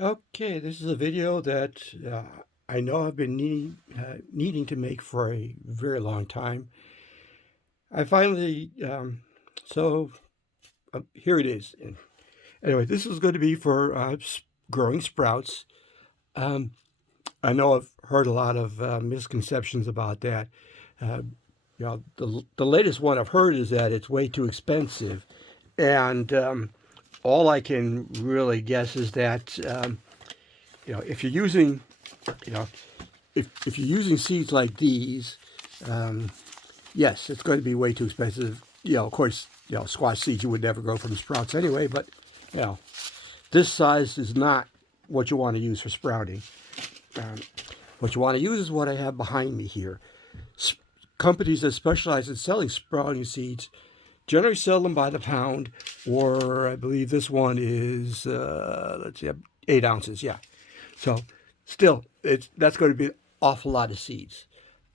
Okay, this is a video that I know I've been needing to make for a very long time. I finally, so here it is. And anyway, this is going to be for growing sprouts. Um, I know I've heard a lot of misconceptions about that. Uh, the latest one I've heard is that it's way too expensive, and all I can really guess is that if you're using you know if you're using seeds like these, um, yes, it's going to be way too expensive. Of course, squash seeds you would never grow from sprouts anyway, but you know, this size is not what you want to use for sprouting. Um, what you want to use is what I have behind me here. Companies that specialize in selling sprouting seeds generally sell them by the pound, or I believe this one is, let's see, 8 ounces. Yeah. So still, that's going to be an awful lot of seeds.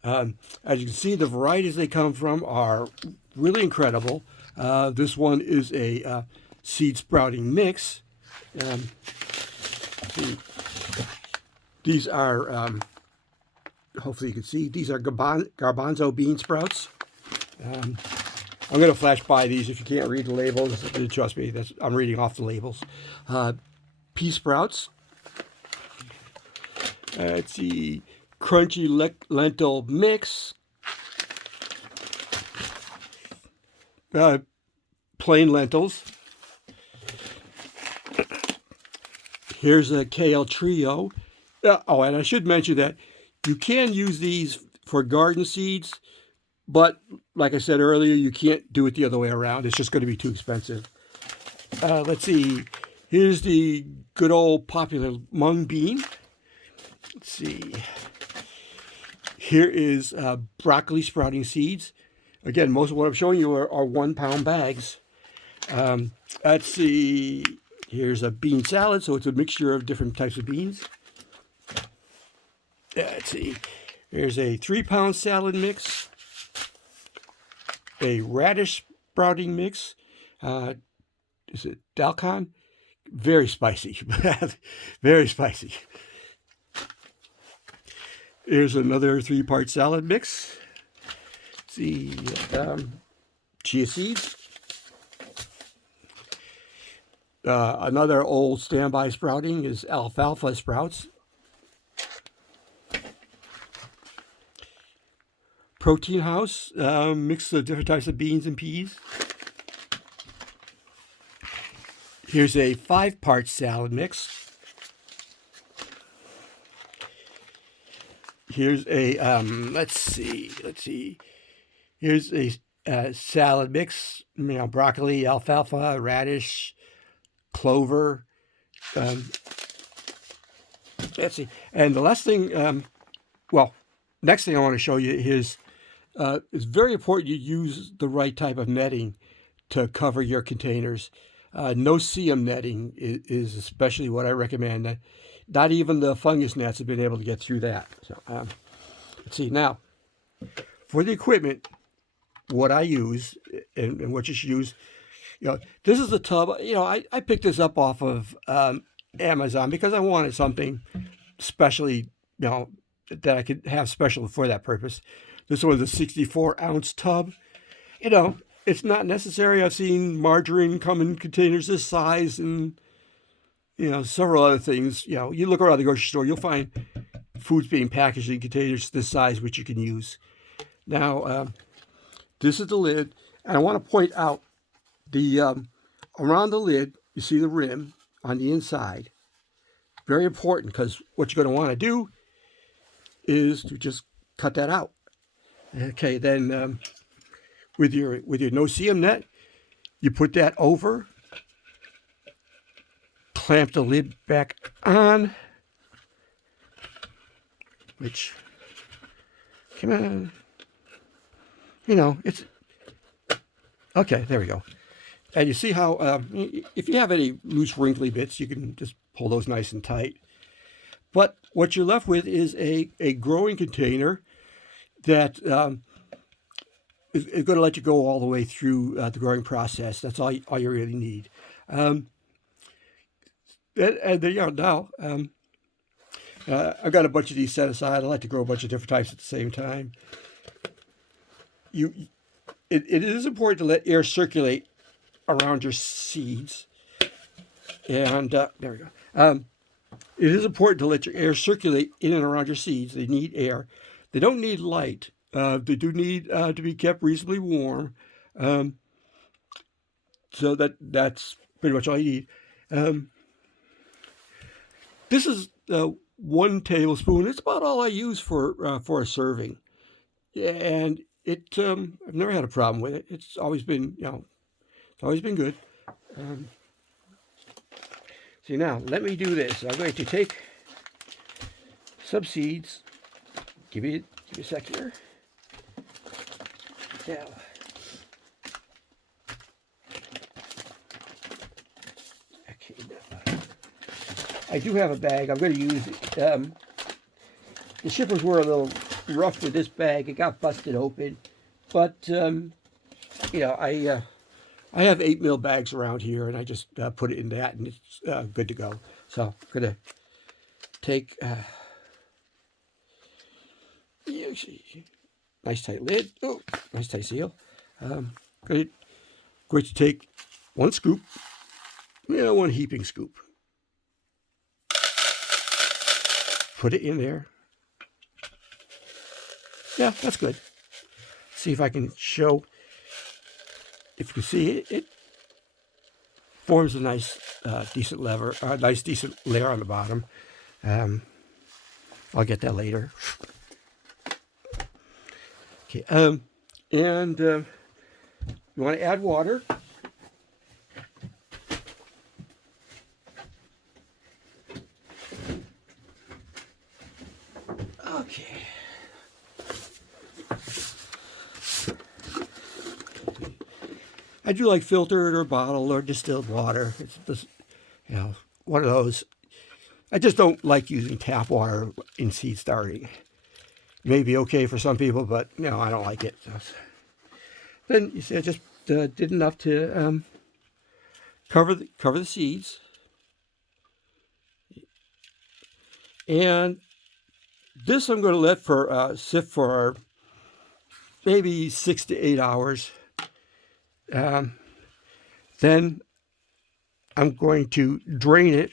As you can see, the varieties they come from are really incredible. This one is a seed sprouting mix. Um, see, these are, hopefully you can see, these are garbanzo bean sprouts. Um, I'm going to flash by these if you can't read the labels. Trust me, I'm reading off the labels. Uh, Pea sprouts. Let's see, crunchy lentil mix. Uh, Plain lentils. Here's a kale trio. And I should mention that you can use these for garden seeds, but like I said earlier, you can't do it the other way around. It's just going to be too expensive. Let's see. Here's the good old popular mung bean. Let's see. Here is broccoli sprouting seeds. Again, most of what I'm showing you are 1 pound bags. Let's see. Here's a bean salad, so it's a mixture of different types of beans. Let's see. Here's a 3 pound salad mix, a radish sprouting mix. Uh, is it Dalcon? Very spicy. Very spicy. Here's another 3 part salad mix. Let's see. Chia seeds. Another old standby sprouting is alfalfa sprouts. Protein House, mix of different types of beans and peas. Here's a 5 part salad mix. Here's a let's see. Here's a salad mix. Broccoli, alfalfa, radish, clover. Um, let's see. And the last thing, next thing I want to show you is it's very important you use the right type of netting to cover your containers. No-see-um netting is especially what I recommend. Not even the fungus gnats have been able to get through that. So let's see. Now, for the equipment, what I use and what you should use, this is a tub. I picked this up off of Amazon because I wanted something specially, that I could have special for that purpose. This was a 64-ounce tub. You know, it's not necessary. I've seen margarine come in containers this size and, several other things. You look around the grocery store, you'll find foods being packaged in containers this size, which you can use. Now, this is the lid. And I want to point out the around the lid, you see the rim on the inside. Very important because what you're going to want to do is to just cut that out. Okay, then with your no-see-um net, you put that over, clamp the lid back on, which, come on, it's, okay, there we go. And you see how, if you have any loose wrinkly bits, you can just pull those nice and tight. But what you're left with is a growing container that is going to let you go all the way through the growing process. That's all you really need. Um, and you know, now I've got a bunch of these set aside. I like to grow a bunch of different types at the same time. It is important to let air circulate around your seeds. And there we go. It is important to let your air circulate in and around your seeds. They need air. They don't need light. They do need to be kept reasonably warm. So that's pretty much all you need. This is 1 tablespoon. It's about all I use for a serving, and I've never had a problem with it. It's always been, it's always been good. See, now let me do this. I'm going to take some seeds. Give me a sec here. Now, okay, I do have a bag. I'm going to use it. The shippers were a little rough with this bag. It got busted open, but I have 8 mil bags around here, and I just put it in that, and it's good to go. So I'm going to take nice tight lid. Oh, nice tight seal. Going to take 1 scoop, 1 heaping scoop. Put it in there. Yeah, that's good. See if I can show. If you can see it, it forms a nice, decent layer on the bottom. I'll get that later. Okay, and you want to add water. Okay. I do like filtered or bottled or distilled water. It's just, one of those. I just don't like using tap water in seed starting. It may be okay for some people, but I don't like it. So, then you see, I just did enough to cover the seeds, and this I'm going to let sit for maybe 6 to 8 hours. Then I'm going to drain it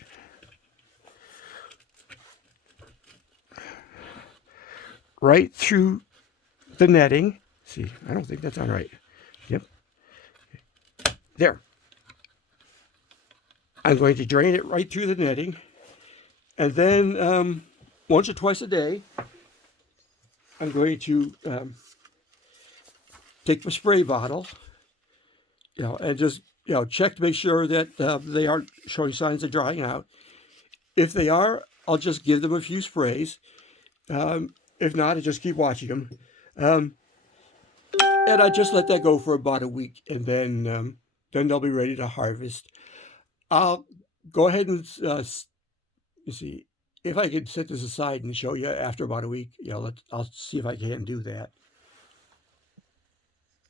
right through the netting. See, I don't think that's on right. Yep. There. I'm going to drain it right through the netting. And then once or twice a day, I'm going to take my spray bottle, and just, check to make sure that they aren't showing signs of drying out. If they are, I'll just give them a few sprays. If not, I just keep watching them. And I just let that go for about a week, and then they'll be ready to harvest. I'll go ahead and you see if I can set this aside and show you after about a week. I'll see if I can do that.